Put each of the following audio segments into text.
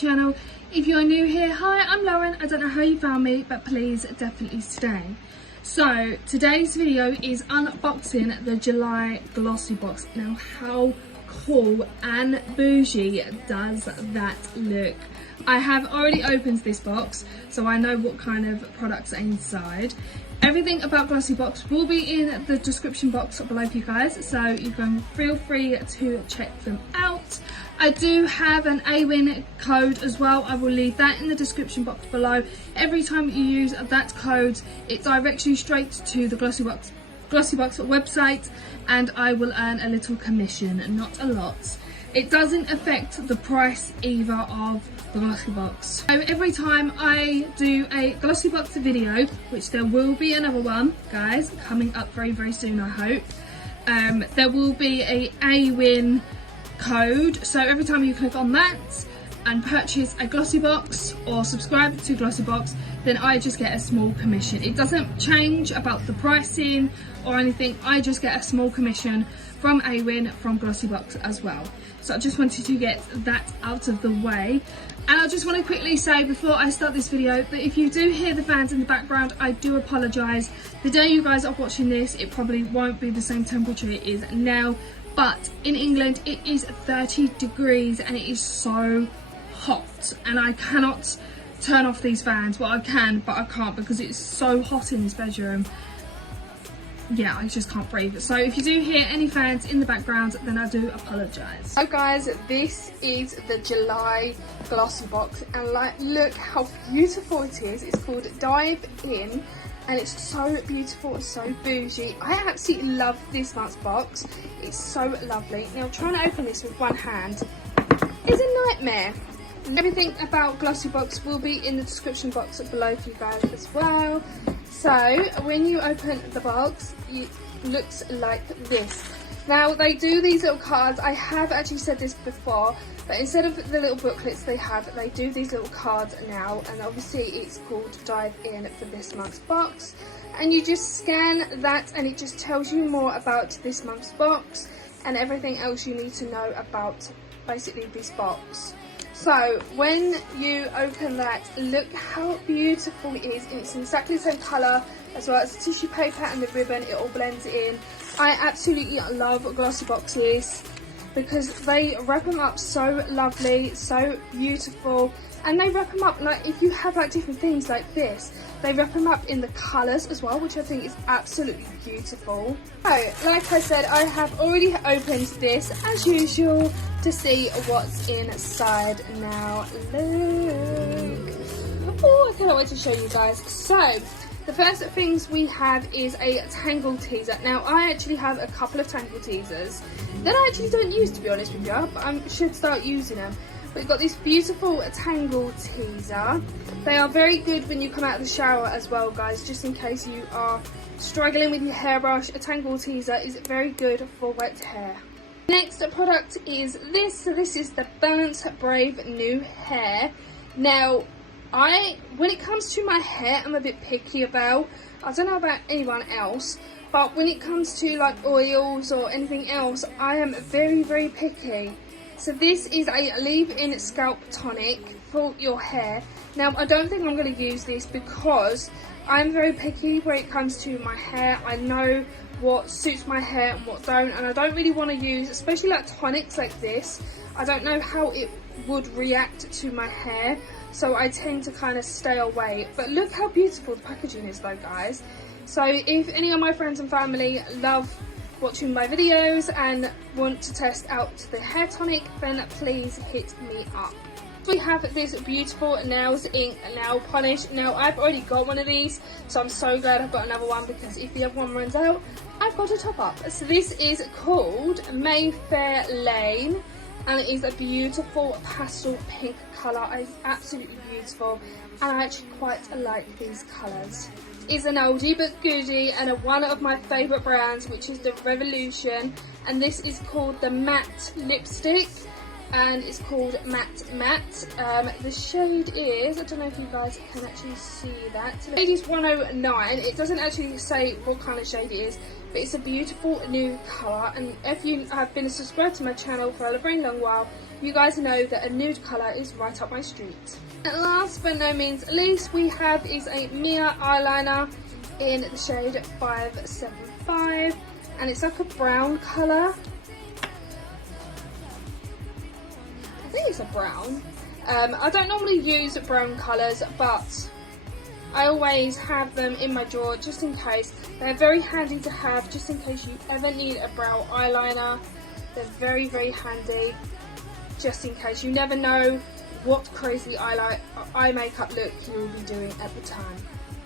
channel. If you're new here, hi, I'm Lauren. I don't know how you found me, but please definitely stay. So today's video is unboxing the July Glossybox. Now how cool and bougie does that look? I have already opened this box, so I know what kind of products are inside. Everything about Glossybox will be in the description box below for you guys, so you can feel free to check them out. I do have an AWIN code as well. I will leave that in the description box below. Every time you use that code, it directs you straight to the Glossybox website, and I will earn a little commission, not a lot. It doesn't affect the price either of the Glossybox. So every time I do a Glossybox video, which there will be another one, guys, coming up very, very soon, I hope, there will be a AWIN code. So every time you click on that and purchase a Glossybox or subscribe to Glossybox, then I just get a small commission. It doesn't change about the pricing or anything. I just get a small commission from AWIN from Glossybox as well. So I just wanted to get that out of the way. And I just want to quickly say before I start this video that if you do hear the fans in the background, I do apologise. The day you guys are watching this, it probably won't be the same temperature it is now, but in England it is 30 degrees and it is so hot, and I cannot turn off these fans. Well, I can, but I can't because it's so hot in this bedroom. Yeah, I just can't breathe. So if you do hear any fans in the background, then I do apologise. So guys, this is the July Glossybox, and like, look how beautiful it is. It's called Dive In, and it's so beautiful and so bougie. I absolutely love this month's box. It's so lovely. Now trying to open this with one hand is a nightmare. And everything about Glossybox will be in the description box below for you guys as well. So when you open the box, it looks like this. Now they do these little cards. I have actually said this before, but instead of the little booklets they do these little cards now, and obviously it's called Dive In for this month's box. And you just scan that and it just tells you more about this month's box and everything else you need to know about basically this box. So when you open that, look how beautiful it is. It's exactly the same colour as well as the tissue paper and the ribbon. It all blends in. I absolutely love Glossyboxes because they wrap them up so lovely, so beautiful. And they wrap them up, like if you have like different things like this, they wrap them up in the colours as well, which I think is absolutely beautiful. So like I said, I have already opened this as usual to see what's inside. Now look, oh, I cannot wait to show you guys. So the first things we have is a Tangle teaser. Now I actually have a couple of Tangle teasers that I actually don't use, to be honest with you, but I should start using them. We've got this beautiful Tangle teaser. They are very good when you come out of the shower as well, guys, just in case you are struggling with your hairbrush. A Tangle teaser is very good for wet hair. Next product is this. So this is the Burnt Brave New Hair. Now when it comes to my hair, I'm a bit picky about. I don't know about anyone else, but when it comes to like oils or anything else, I am very, very picky. So this is a leave-in scalp tonic for your hair. Now I don't think I'm going to use this because I'm very picky when it comes to my hair. I know what suits my hair and what don't, and I don't really want to use, especially like tonics like this, I don't know how it would react to my hair, so I tend to kind of stay away. But look how beautiful the packaging is though, guys. So if any of my friends and family love watching my videos and want to test out the hair tonic, then please hit me up. We have this beautiful Nails Ink nail polish. Now I've already got one of these, so I'm so glad I've got another one, because if the other one runs out, I've got a top up. So this is called Mayfair Lane, and it is a beautiful pastel pink colour. It's absolutely beautiful, and I actually quite like these colours. Is an oldie but goodie, and one of my favourite brands, which is the Revolution, and this is called the Matte Lipstick, and it's called Matte. The shade is, I don't know if you guys can actually see that, the shade is 109. It doesn't actually say what kind of shade it is, but it's a beautiful new colour, and if you have been a subscriber to my channel for a very long while, you guys know that a nude colour is right up my street. And last but no means least, we have is a Mia eyeliner in the shade 575, and it's like a brown colour. I think it's a brown. I don't normally use brown colours, but I always have them in my drawer just in case. They're very handy to have just in case you ever need a brow eyeliner. They're very, very handy just in case. You never know what crazy eye makeup look you will be doing at the time.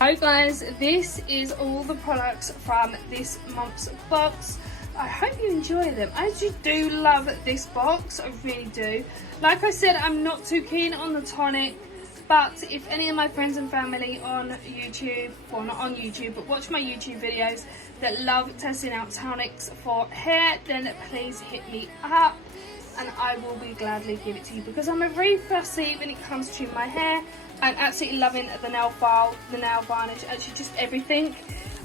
So guys, this is all the products from this month's box. I hope you enjoy them. I actually do love this box, I really do. Like I said, I'm not too keen on the tonic, but if any of my friends and family on YouTube, well not on YouTube, but watch my YouTube videos that love testing out tonics for hair, then please hit me up and I will be gladly give it to you, because I'm a very fussy when it comes to my hair. I'm absolutely loving the nail file, the nail varnish, actually just everything.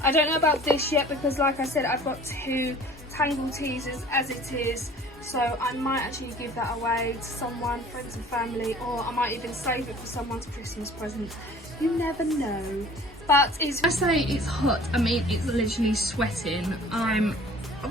I don't know about this yet because like I said, I've got 2 Tangle teasers as it is, so I might actually give that away to someone, friends and family, or I might even save it for someone's Christmas present. You never know. But I say it's hot, I mean it's literally sweating. I've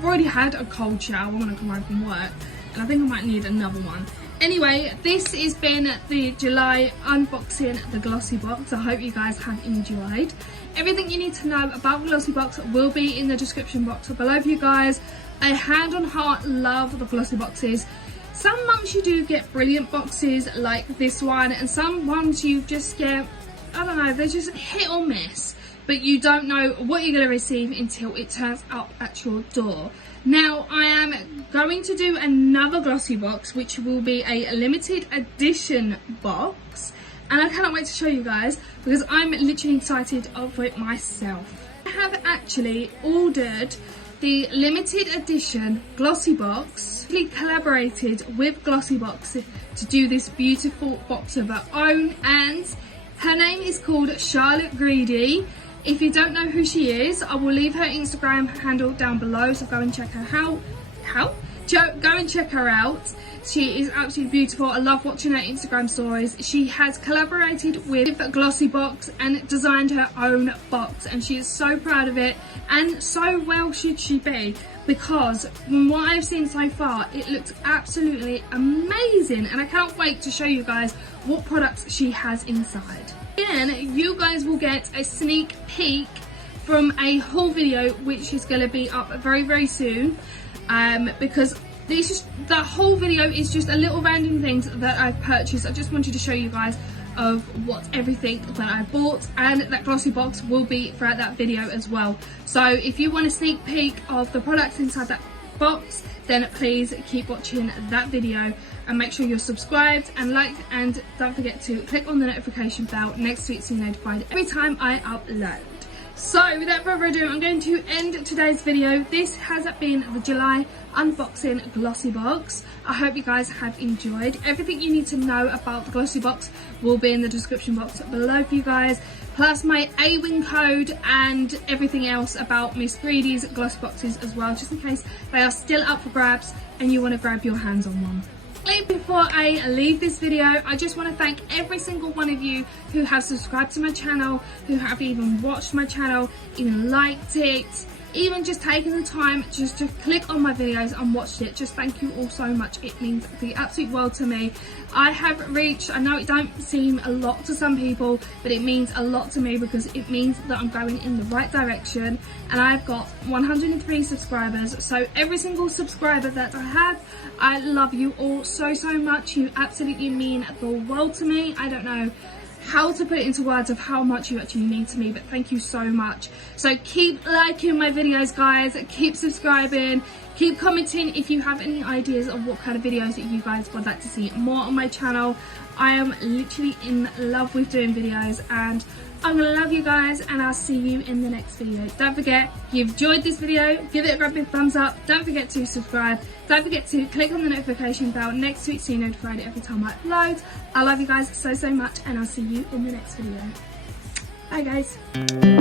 already had a cold shower when I come home from work, and I think I might need another one. Anyway, this has been the July unboxing the Glossybox. I hope you guys have enjoyed. Everything you need to know about Glossybox will be in the description box below for you guys. I hand on heart love the Glossyboxes. Some months you do get brilliant boxes like this one, and some ones you just get, I don't know, they're just hit or miss. But you don't know what you're going to receive until it turns up at your door. Now, I am going to do another Glossybox, which will be a limited edition box. And I cannot wait to show you guys, because I'm literally excited for it myself. I have actually ordered the limited edition Glossybox. We collaborated with Glossybox to do this beautiful box of her own, and her name is called Charlotte Greedy. If you don't know who she is, I will leave her Instagram handle down below, so go and check her out. Go and check her out. She is absolutely beautiful. I love watching her Instagram stories. She has collaborated with Glossybox and designed her own box, and she is so proud of it, and so well should she be, because from what I've seen so far, it looks absolutely amazing, and I can't wait to show you guys what products she has inside. Then you guys will get a sneak peek from a haul video, which is going to be up very, very soon, because the whole video is just a little random things that I've purchased. I just wanted to show you guys of what everything that I bought, and that Glossybox will be throughout that video as well. So if you want a sneak peek of the products inside that box, then please keep watching that video, and make sure you're subscribed and like, and don't forget to click on the notification bell next to it so you're notified every time I upload. So without further ado, I'm going to end today's video. This has been the July unboxing Glossybox. I hope you guys have enjoyed. Everything you need to know about the Glossybox will be in the description box below for you guys, plus my AWIN code and everything else about Miss Greedy's Glossyboxes as well, just in case they are still up for grabs and you want to grab your hands on one. Before I leave this video, I just want to thank every single one of you who have subscribed to my channel, who have even watched my channel, even liked it, even just taken the time just to click on my videos and watched it. Just thank you all so much. It means the absolute world to me. I have reached, I know it don't seem a lot to some people, but it means a lot to me, because it means that I'm going in the right direction, and I've got 103 subscribers. So every single subscriber that I have, I love you all so much. You absolutely mean the world to me. I don't know how to put it into words of how much you actually mean to me, but thank you so much. So keep liking my videos, guys, keep subscribing, keep commenting if you have any ideas of what kind of videos that you guys would like to see more on my channel. I am literally in love with doing videos, and I'm gonna love you guys, and I'll see you in the next video. Don't forget, if you've enjoyed this video, give it a big thumbs up. Don't forget to subscribe. Don't forget to click on the notification bell next to it so you're notified every time I upload. I love you guys so much, and I'll see you in the next video. Bye guys.